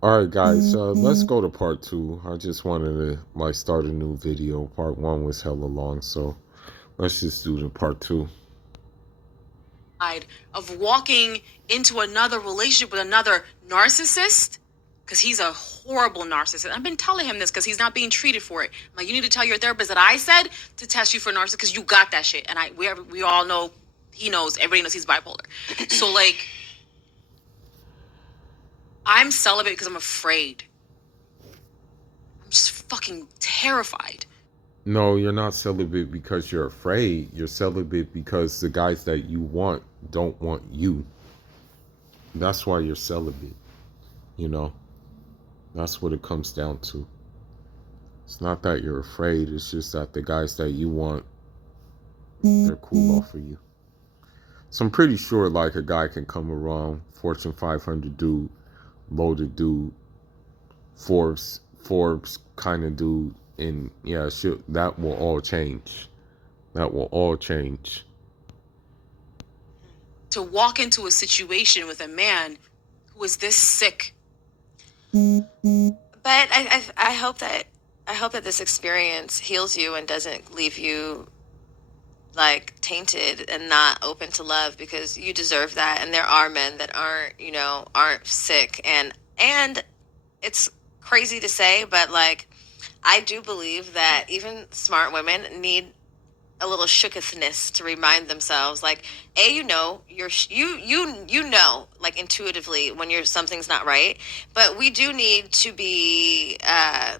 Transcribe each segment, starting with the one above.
All right, guys. Let's go to part two. I just wanted to start a new video. Part one was hella long, so let's just do the part two. Of walking into another relationship with another narcissist, because he's a horrible narcissist. I've been telling him this because he's not being treated for it. I'm like, you need to tell your therapist that I said to test you for narcissist because you got that shit. And we all know, he knows, everybody knows he's bipolar. So like, I'm celibate because I'm afraid. I'm just fucking terrified. No, you're not celibate because you're afraid. You're celibate because the guys that you want don't want you. That's why you're celibate. You know, that's what it comes down to. It's not that you're afraid. It's just that the guys that you want, they're cool off of you. So I'm pretty sure like a guy can come around, Fortune 500 dude, loaded dude, Forbes kind of dude, and yeah, that will all change. That will all change. To walk into a situation with a man who is this sick. But I hope that this experience heals you and doesn't leave you like tainted and not open to love, because you deserve that. And there are men that aren't sick, and it's crazy to say, but like I do believe that even smart women need a little shookethness to remind themselves, like, you know like intuitively when something's not right. But we do need to be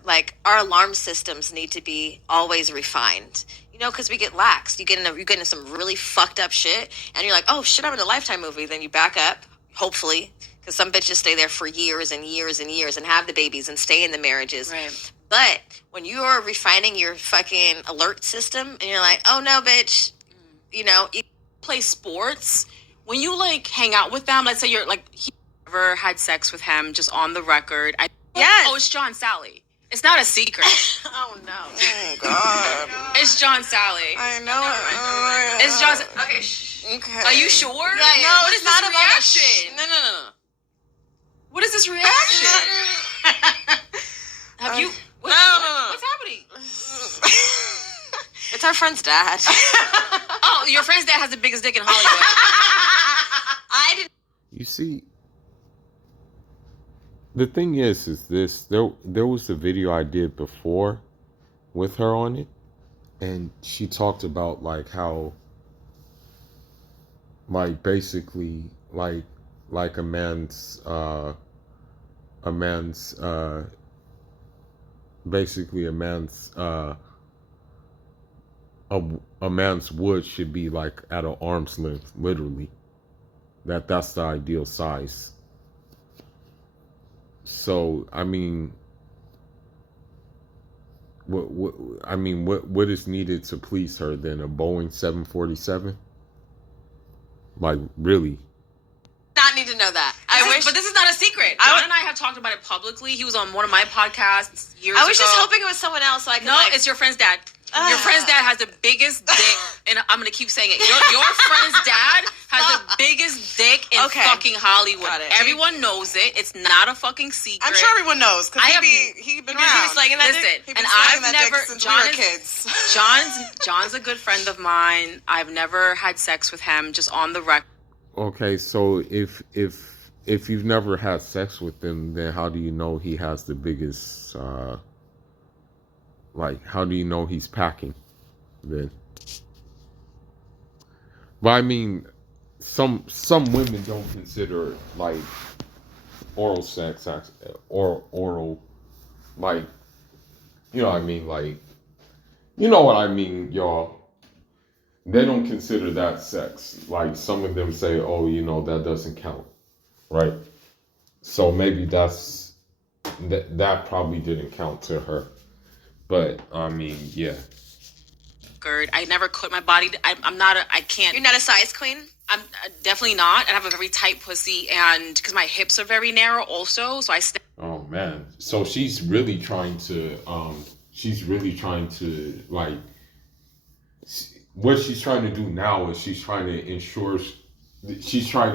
like, our alarm systems need to be always refined, because we get lax. You get into some really fucked up shit, and you're like, oh shit, I'm in a Lifetime movie. Then you back up, hopefully, because some bitches stay there for years and years and years and have the babies and stay in the marriages. Right. But when you are refining your fucking alert system and you're like, oh no, bitch, you play sports, when you like hang out with them, let's say you're like, he never had sex with him, just on the record. Yes. Oh, it's John Sally. It's not a secret. Oh no. Oh God. It's John Sally. I know it. It's John. Okay. Shh. Okay. Are you sure? Yeah. No, what it's is not this about reaction? No. What is this reaction? Have you? No. What's happening? It's our friend's dad. Oh, your friend's dad has the biggest dick in Hollywood. I didn't. You see, the thing is this: there was a video I did before with her on it, and she talked about like how, like basically like a man's basically a man's a man's wood should be like at an arm's length, literally. That's the ideal size. So I mean, what is needed to please her then? A Boeing 747? Like really? Not need to know that. But this is not a secret. John and I have talked about it publicly. He was on one of my podcasts years ago. I was just hoping it was someone else so I could. No, it's your friend's dad. Your friend's dad has the biggest dick, and I'm gonna keep saying it. Your friend's dad has the biggest dick in fucking Hollywood. Got it. Everyone knows it. It's not a fucking secret. I'm sure everyone knows because he been around. Listen, and I've never. John's a good friend of mine. I've never had sex with him, just on the record. Okay, so if you've never had sex with him, then how do you know he has the biggest? Like, how do you know he's packing? Then, but I mean, some women don't consider like oral sex or oral, like, you know what I mean, like, you know what I mean, y'all. They don't consider that sex. Like some of them say, oh, that doesn't count, right? So maybe that probably didn't count to her. But I mean, yeah. I never quit my body. I can't. You're not a size queen? I'm definitely not. I have a very tight pussy, and because my hips are very narrow also, so I stay. Oh man. So she's really trying to like, what she's trying to do now is she's trying to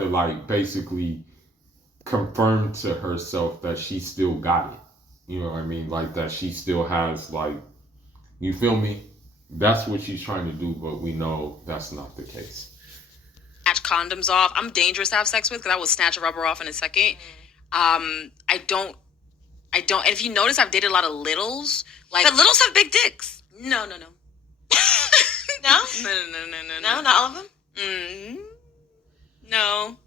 like basically confirm to herself that she still got it. You know what I mean? Like that she still has like, you feel me? That's what she's trying to do, but we know that's not the case. Snatch condoms off. I'm dangerous to have sex with because I will snatch a rubber off in a second. I don't. And if you notice, I've dated a lot of littles. Like, but littles have big dicks. No. No? No. No, not all of them? No.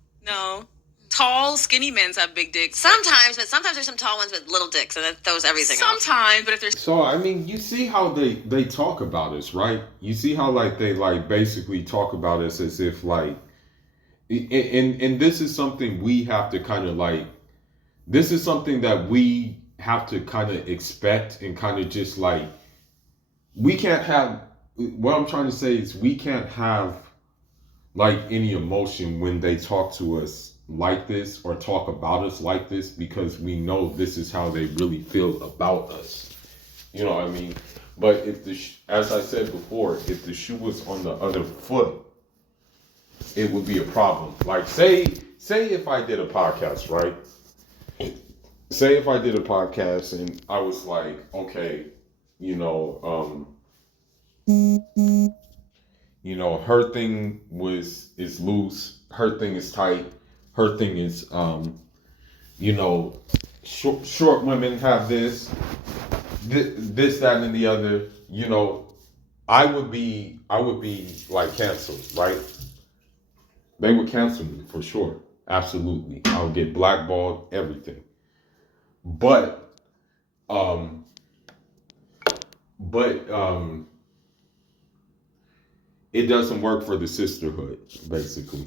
Tall, skinny men have big dicks. Sometimes, but sometimes there's some tall ones with little dicks, and that throws everything off. Sometimes, but if there's... So, I mean, you see how they talk about us, right? You see how, like, they, like, basically talk about us as if, like... And this is something we have to kind of, like... This is something that we have to kind of expect and kind of just, like... We can't have... What I'm trying to say is we can't have, like, any emotion when they talk to us like this or talk about us like this, because we know this is how they really feel about us. You know what I mean? But if as I said before, if the shoe was on the other foot, it would be a problem. Like say if I did a podcast, right? Say if I did a podcast and I was like, okay, her thing is loose, her thing is tight, her thing is, short women have this, that, and the other. I would be like canceled, right? They would cancel me for sure, absolutely. I would get blackballed, everything. But it doesn't work for the sisterhood, basically.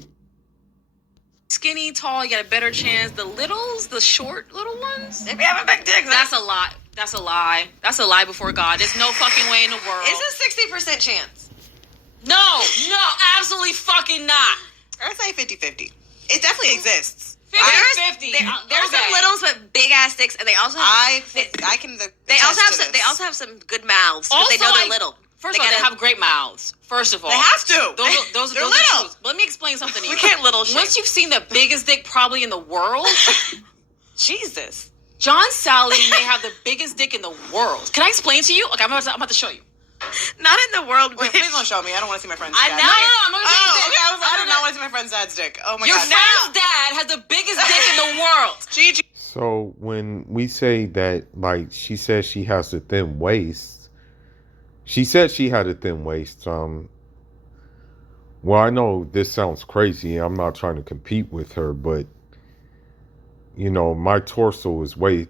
Skinny, tall, you got a better chance. The littles, the short little ones, If you have a big dick, that's a lie. That's a lie. That's a lie before God. There's no fucking way in the world. It's a 60% chance. No, absolutely fucking not. I'd say 50-50. It definitely exists. 50-50. There's some littles with big ass dicks, and they also have, they also have some good mouths because they know they're little. First of all, they have great mouths. First of all, They have to. Those They're are little. truths. Let me explain something to you. We can't little shit. Once you've seen the biggest dick probably in the world, Jesus. John Sally may have the biggest dick in the world. Can I explain to you? Okay, I'm about to show you. Not in the world, Wait, bitch. please don't show me. I don't want to see my friend's I dad. know. I'm gonna show you Oh, this. okay. I do not want to see my friend's dad's dick. Oh my Your god. friend's dad has the biggest dick in the world. Gigi. So when we say that, like, she says she has a thin waist, she said she had a thin waist. Well, I know this sounds crazy. I'm not trying to compete with her, but, my torso is way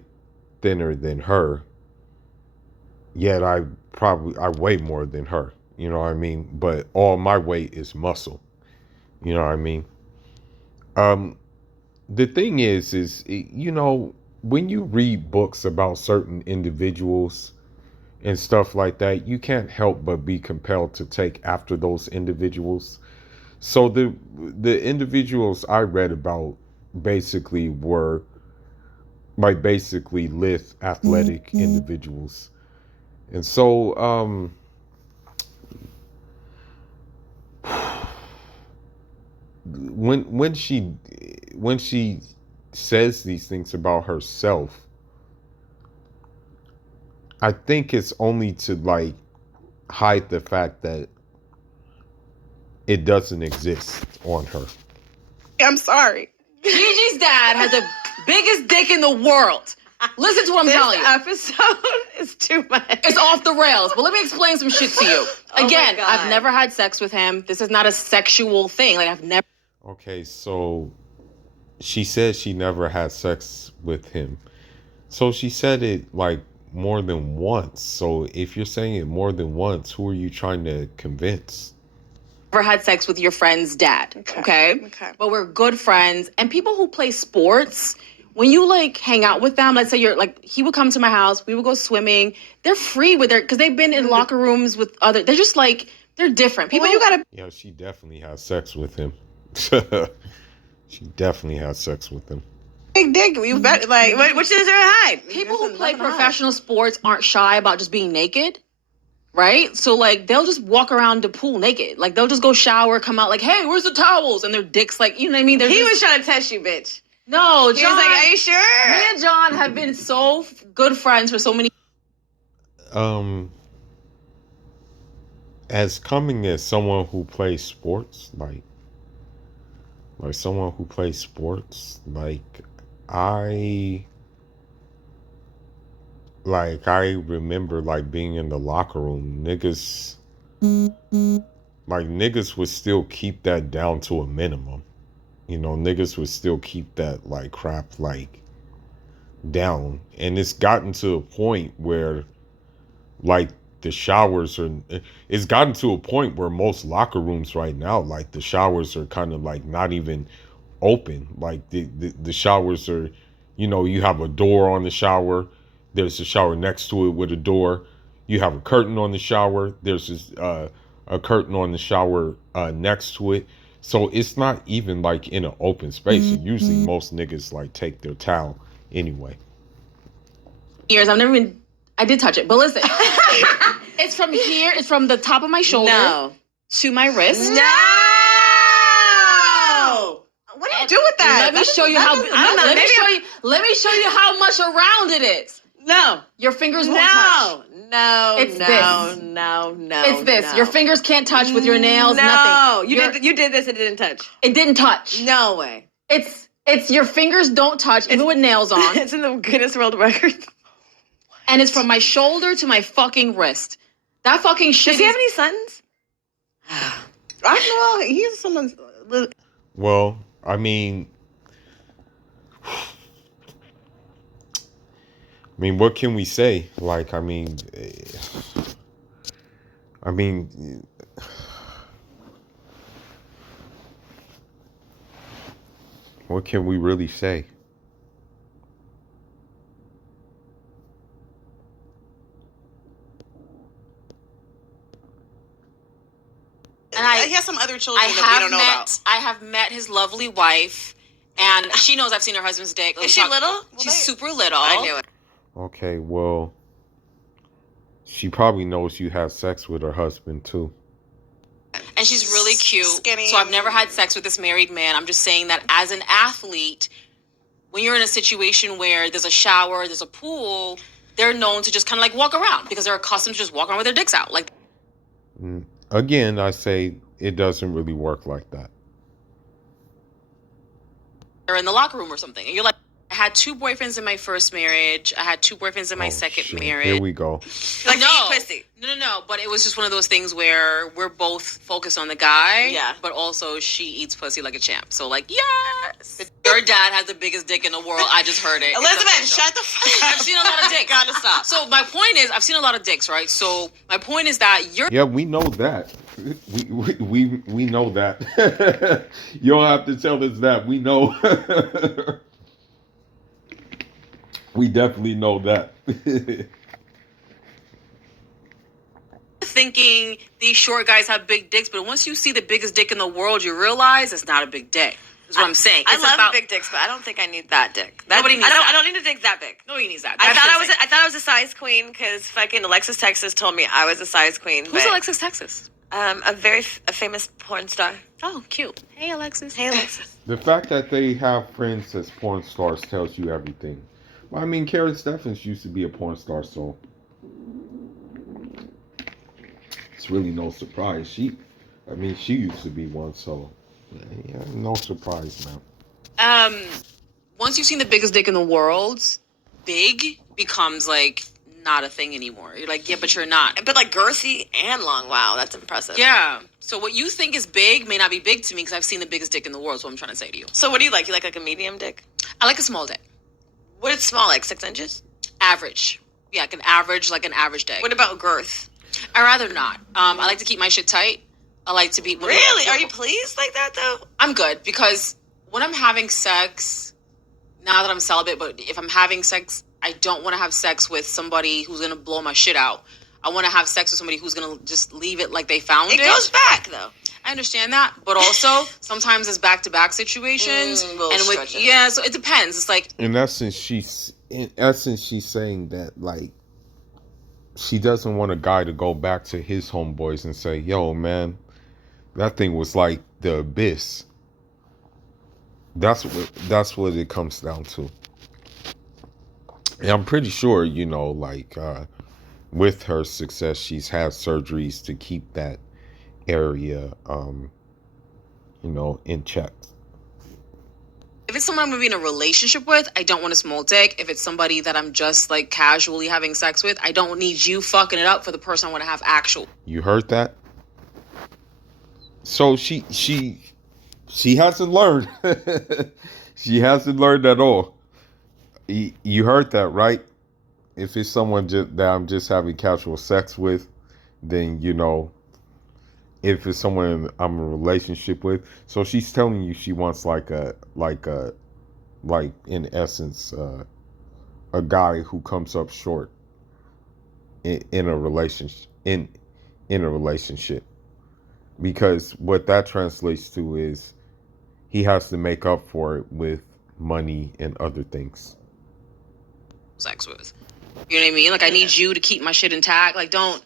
thinner than her. Yet I weigh more than her. You know what I mean? But all my weight is muscle. You know what I mean? The thing is, when you read books about certain individuals and stuff like that, you can't help but be compelled to take after those individuals. So the individuals I read about basically were lithe, athletic individuals. And so when she says these things about herself, I think it's only to, like, hide the fact that it doesn't exist on her. I'm sorry. Gigi's dad has the biggest dick in the world. Listen to what I'm telling you. This episode is too much. It's off the rails, but let me explain some shit to you. Oh Again, my God. I've never had sex with him. This is not a sexual thing. Like, I've never... Okay, so she said she never had sex with him. So she said it, like, more than once. So if you're saying it more than once, who are you trying to convince? Never had sex with your friend's dad, okay? But we're good friends. And people who play sports, when you, like, hang out with them, let's say you're, like, he would come to my house, we would go swimming. They're free with their... Because they've been in locker rooms with other... They're just, like... They're different. People... Well, you gotta... Yeah, she definitely has sex with him. She definitely has sex with him. Big dick. You bet. Like, Which is there to hide? People who play professional sports aren't shy about just being naked, right? So, like, they'll just walk around the pool naked. Like, they'll just go shower, come out like, hey, where's the towels? And their dicks, like, you know what I mean? He was trying to test you, bitch. No, John. He was like, "Are you sure?" Me and John have been so good friends for so many. As coming as someone who plays sports, like someone who plays sports, I I remember like being in the locker room, niggas would still keep that down to a minimum. You know, niggas would still keep that like crap like down. And it's gotten to a point where like the showers are it's gotten to a point where most locker rooms right now, like the showers are kind of like not even open. Like the showers are, you know, you have a door on the shower, there's a shower next to it with a door, you have a curtain on the shower, there's this, a curtain on the shower next to it. So it's not even like in an open space. And usually most niggas like take their towel anyway. Years, I've never even. I did touch it, but listen, it's from here. It's from the top of my shoulder to my wrist. No. What do you do with that? Let me show you how. Let me show you how much around it is. No. Your fingers won't touch. No. It's no. this. No. It's this. No. Your fingers can't touch with your nails. No. Nothing. You did this. It didn't touch. It didn't touch. No way. It's your fingers don't touch even with nails on. It's in the Guinness World Records. And it's from my shoulder to my fucking wrist. That fucking shit. Does he have any sons? I know he's someone's. Well, I mean, what can we say? Like, I mean, what can we really say? And he has some other children that we don't know about. I have met his lovely wife, and she knows I've seen her husband's dick. Is she little? She's super little. I knew it. Okay, well, she probably knows you have sex with her husband too. And she's really cute. Skinny. So I've never had sex with this married man. I'm just saying that as an athlete, when you're in a situation where there's a shower, there's a pool, they're known to just kind of like walk around because they're accustomed to just walking around with their dicks out. Like, again, I say it doesn't really work like that. they're in the locker room or something. And you're like, I had 2 boyfriends in my first marriage. I had 2 boyfriends in my second marriage. Here we go. Like, no, eat pussy. No. But it was just one of those things where we're both focused on the guy. Yeah. But also she eats pussy like a champ. So like, yes. Your dad has the biggest dick in the world. I just heard it. Elizabeth, shut the fuck up. I've seen a lot of dicks. Gotta stop. So my point is, I've seen a lot of dicks, right? So my point is that Yeah, we know that. We know that. You don't have to tell us that. We know. We definitely know that. thinking these short guys have big dicks, but once you see the biggest dick in the world, you realize it's not a big dick. That's what I'm saying. I It's love about big dicks, but I don't think I need that dick. Nobody needs I that. don't need a dick that big. Nobody needs that. I That's thought I insane. was a size queen because fucking Alexis Texas told me I was a size queen. Who's but, Alexis Texas? A very famous porn star. Oh, cute. Hey, Alexis. Hey, Alexis. The fact that they have friends as porn stars tells you everything. Well, I mean, Karine Steffans used to be a porn star, so it's really no surprise. She used to be one, so yeah, no surprise, man. Once you've seen the biggest dick in the world, big becomes like not a thing anymore. You're like, yeah, but you're not. But like girthy and long. Wow, that's impressive. Yeah. So what you think is big may not be big to me because I've seen the biggest dick in the world. Is what I'm trying to say to you. So what do you like? You like a medium dick? I like a small dick. What is small? Like 6 inches? Average. Yeah, like an average dick. What about girth? I'd rather not. I like to keep my shit tight. I like to be... Really? Are you pleased like that though? I'm good because when I'm having sex, now that I'm celibate, but if I'm having sex, I don't want to have sex with somebody who's going to blow my shit out. I want to have sex with somebody who's going to just leave it like they found it. It goes back though. I understand that, but also sometimes it's back-to-back situations, and with so it depends. It's like In essence, she's saying that like she doesn't want a guy to go back to his homeboys and say, "Yo, man, that thing was like the abyss." That's what it comes down to. And I'm pretty sure, like with her success, she's had surgeries to keep that area, in check. If it's someone I'm gonna be in a relationship with, I don't want a small dick. If it's somebody that I'm just like casually having sex with, I don't need you fucking it up for the person I want to have actual. You heard that? So she hasn't learned. She hasn't learned at all. You heard that, right? If it's someone that I'm just having casual sex with, then if it's someone I'm in a relationship with. So she's telling you she wants like in essence a guy who comes up short in a relationship in a relationship, because what that translates to is he has to make up for it with money and other things. Sex with. You know what I mean? Like, I need you to keep my shit intact. Like, don't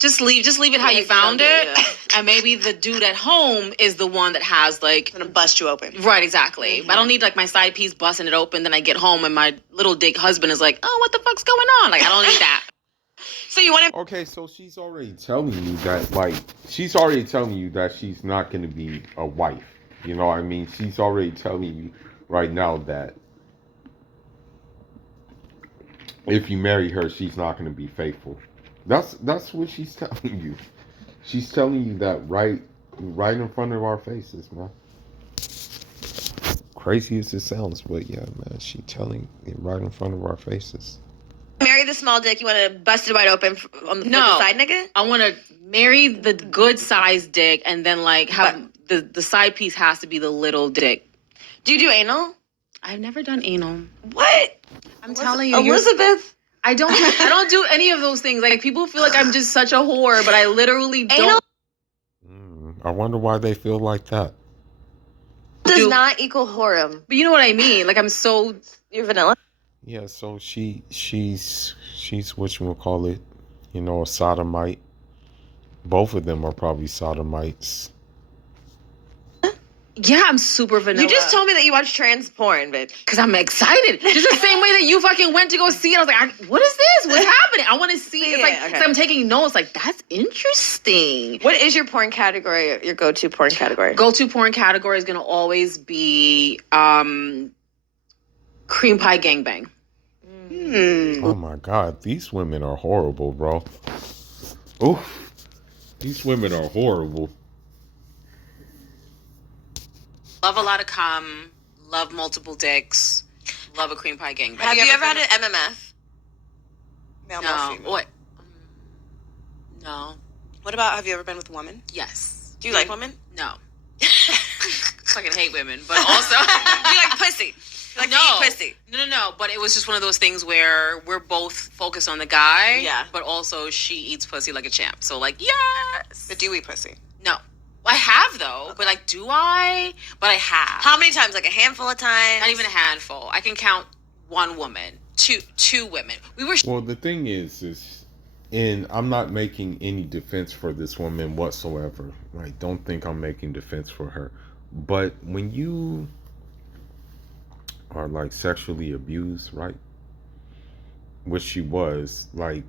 just leave it how you found it. Yeah. And maybe the dude at home is the one that has like gonna bust you open. Right, exactly. Mm-hmm. I don't need like my side piece busting it open. Then I get home and my little dick husband is like, "Oh, what the fuck's going on?" Like, I don't need that. So you want to? Okay, so she's already telling you that she's not going to be a wife. You know what I mean? She's already telling you right now that if you marry her, she's not going to be faithful. That's what she's telling you. She's telling you that right in front of our faces, man. Crazy as it sounds, but yeah, man, she's telling it right in front of our faces. Marry the small dick. You want to bust it wide open on the side, nigga? I want to marry the good sized dick, and then like have the side piece has to be the little dick. Do you do anal? I've never done anal. What? I'm telling you, Elizabeth. I don't do any of those things. Like, people feel like I'm just such a whore, but I literally don't. I wonder why they feel like that. Does not equal whoredom. But you know what I mean? Like, you're vanilla. Yeah, so she's whatchamacallit, a sodomite. Both of them are probably sodomites. Yeah, I'm super vanilla. You just told me that you watch trans porn, bitch. Because I'm excited. Just the same way that you fucking went to go see it. I was like, what is this? What's happening? I want to see it. It's like, okay. I'm taking notes. Like, that's interesting. What is your porn category, your go-to porn category? Go-to porn category is going to always be cream pie gangbang. Oh, my God. These women are horrible, bro. Oh, these women are horrible. Love a lot of cum. Love multiple dicks. Love a cream pie gangbang. Have you ever had an MMF? Male, no. What? No. What about, have you ever been with a woman? Yes. Do you like women? No. Fucking hate women, but also do you like pussy? You like to eat pussy? No. But it was just one of those things where we're both focused on the guy. Yeah. But also she eats pussy like a champ. So like, yes. But do you eat pussy? No. I have though, okay. But like, do I? But I have. How many times? Like a handful of times? Not even a handful. I can count one woman, two women. Well, the thing is, and I'm not making any defense for this woman whatsoever. Like, don't think I'm making defense for her. But when you are like sexually abused, right? Which she was, like,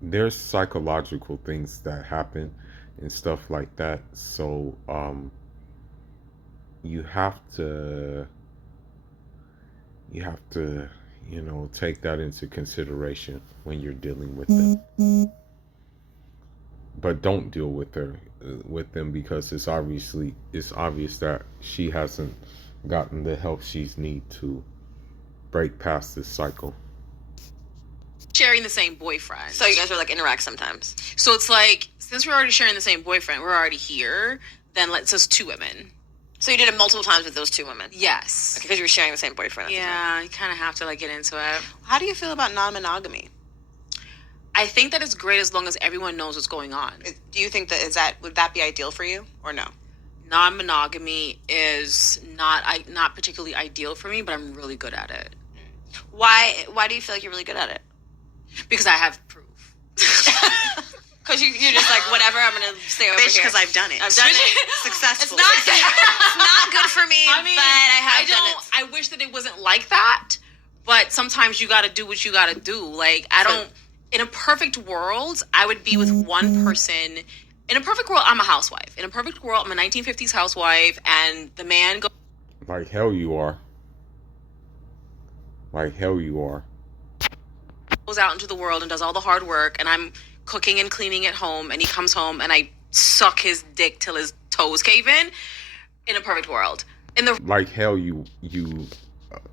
there's psychological things that happen and stuff like that. So you have to take that into consideration when you're dealing with them. But don't deal with them because it's obvious that she hasn't gotten the help she's need to break past this cycle. Sharing the same boyfriend. So you guys are like interact sometimes. So it's like, since we're already sharing the same boyfriend, we're already here, then let's just two women. So you did it multiple times with those two women? Yes. Okay, because you were sharing the same boyfriend. Yeah, you kind of have to like get into it. How do you feel about non-monogamy? I think that it's great as long as everyone knows what's going on. Do you think that would that be ideal for you or no? Non-monogamy is not particularly ideal for me, but I'm really good at it. Why do you feel like you're really good at it? Because I have proof. Because you're just like, whatever, I'm going to stay over Bitch, here. because I've done it. I've done it. Successfully. It's not good for me, I mean, but I have done it. I wish that it wasn't like that, but sometimes you got to do what you got to do. Like, in a perfect world, I would be with one person. In a perfect world, I'm a housewife. In a perfect world, I'm a 1950s housewife, and the man goes... Like hell you are. Like hell you are. Goes out into the world and does all the hard work, and I'm cooking and cleaning at home, and he comes home and I suck his dick till his toes cave in a perfect world. In the like hell you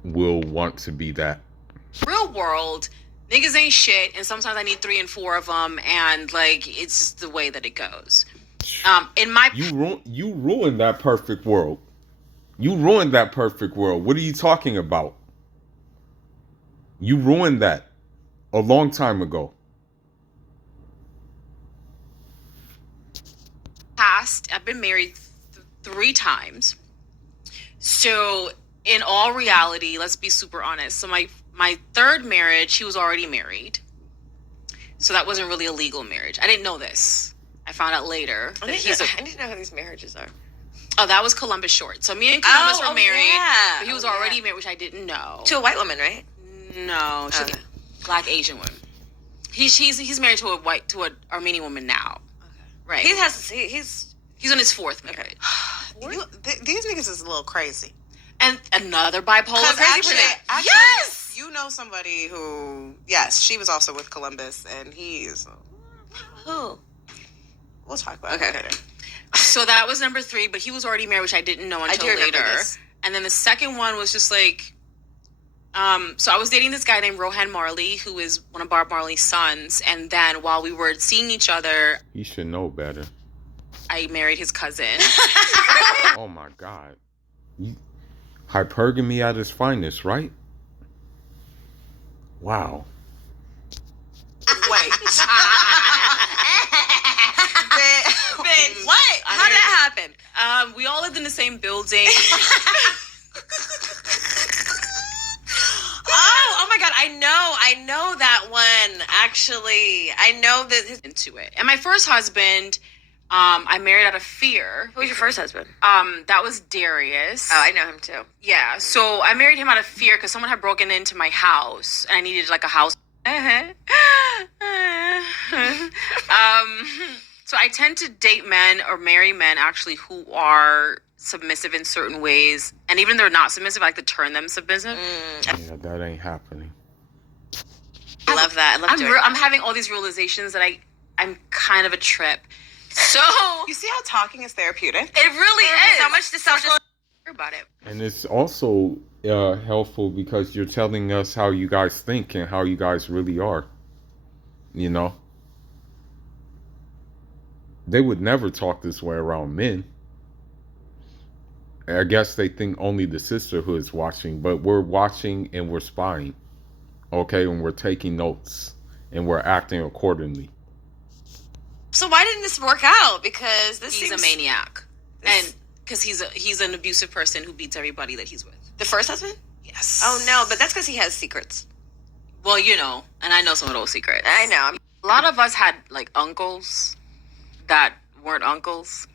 will want to be that. real world, niggas ain't shit, and sometimes I need 3 and 4 of them, and like it's just the way that it goes. In my You ruined that perfect world. You ruined that perfect world. What are you talking about? You ruined that a long time ago. past, I've been married 3 times. So in all reality, let's be super honest. So my third marriage, he was already married. So that wasn't really a legal marriage. I didn't know this. I found out later that I need to know how these marriages are. Oh, that was Columbus Short. So me and Columbus were married. Yeah. But he was already married, which I didn't know. To a white woman, right? No, she's a Black Asian woman. He's married to an Armenian woman now. Okay. Right. He's on his 4th marriage. These niggas is a little crazy. And another bipolar crazy actually, yes! You know somebody who, yes, she was also with Columbus, and he's... Who? We'll talk about it later. So that was number 3, but he was already married, which I didn't know until later. This. And then the second one was just like... so I was dating this guy named Rohan Marley, who is one of Bob Marley's sons. And then while we were seeing each other... You should know better. I married his cousin. Oh my God. Hypergamy at its finest, right? Wow. Wait. What? How did that happen? We all lived in the same building. Oh my God. I know that one. Actually, I know that into it. And my first husband... I married out of fear. Who was your first husband? That was Darius. Oh, I know him too. Yeah, so I married him out of fear because someone had broken into my house and I needed like a house. So I tend to date men or marry men actually who are submissive in certain ways, and even if they're not submissive, I like to turn them submissive. Yeah, that ain't happening. I love that. I love doing that. I'm having all these realizations that I'm kind of a trip. So You see how talking is therapeutic? it really is. So much to self about it. And it's also helpful because you're telling us how you guys think and how you guys really are. You know? They would never talk this way around men. I guess they think only the sisterhood is watching, but we're watching and we're spying. Okay? And we're taking notes and we're acting accordingly. So why didn't this work out? Because He's a maniac. And because he's an abusive person who beats everybody that he's with. The first husband? Yes. Oh no, but that's because he has secrets. Well, you know, and I know some of those secrets. I know. A lot of us had like uncles that weren't uncles.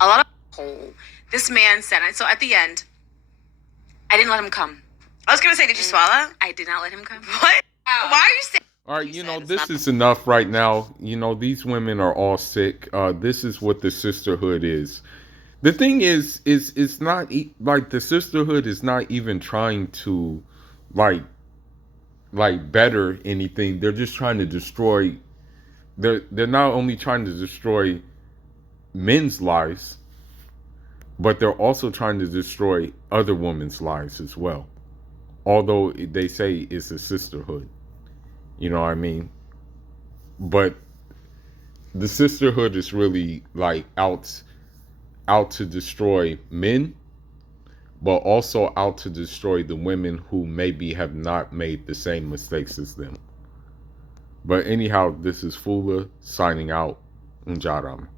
A lot of this man said, so at the end, I didn't let him come. I was gonna say, did you swallow? I did not let him come. What? Why are you saying? All right, you know, this is enough right now. You know, these women are all sick. This is what the sisterhood is. The thing is it's not like the sisterhood is not even trying to like better anything. They're just trying to destroy. They're not only trying to destroy men's lives, but they're also trying to destroy other women's lives as well. Although they say it's a sisterhood. You know what I mean? But the sisterhood is really like out to destroy men, but also out to destroy the women who maybe have not made the same mistakes as them. But anyhow, this is Fula signing out. Njaram.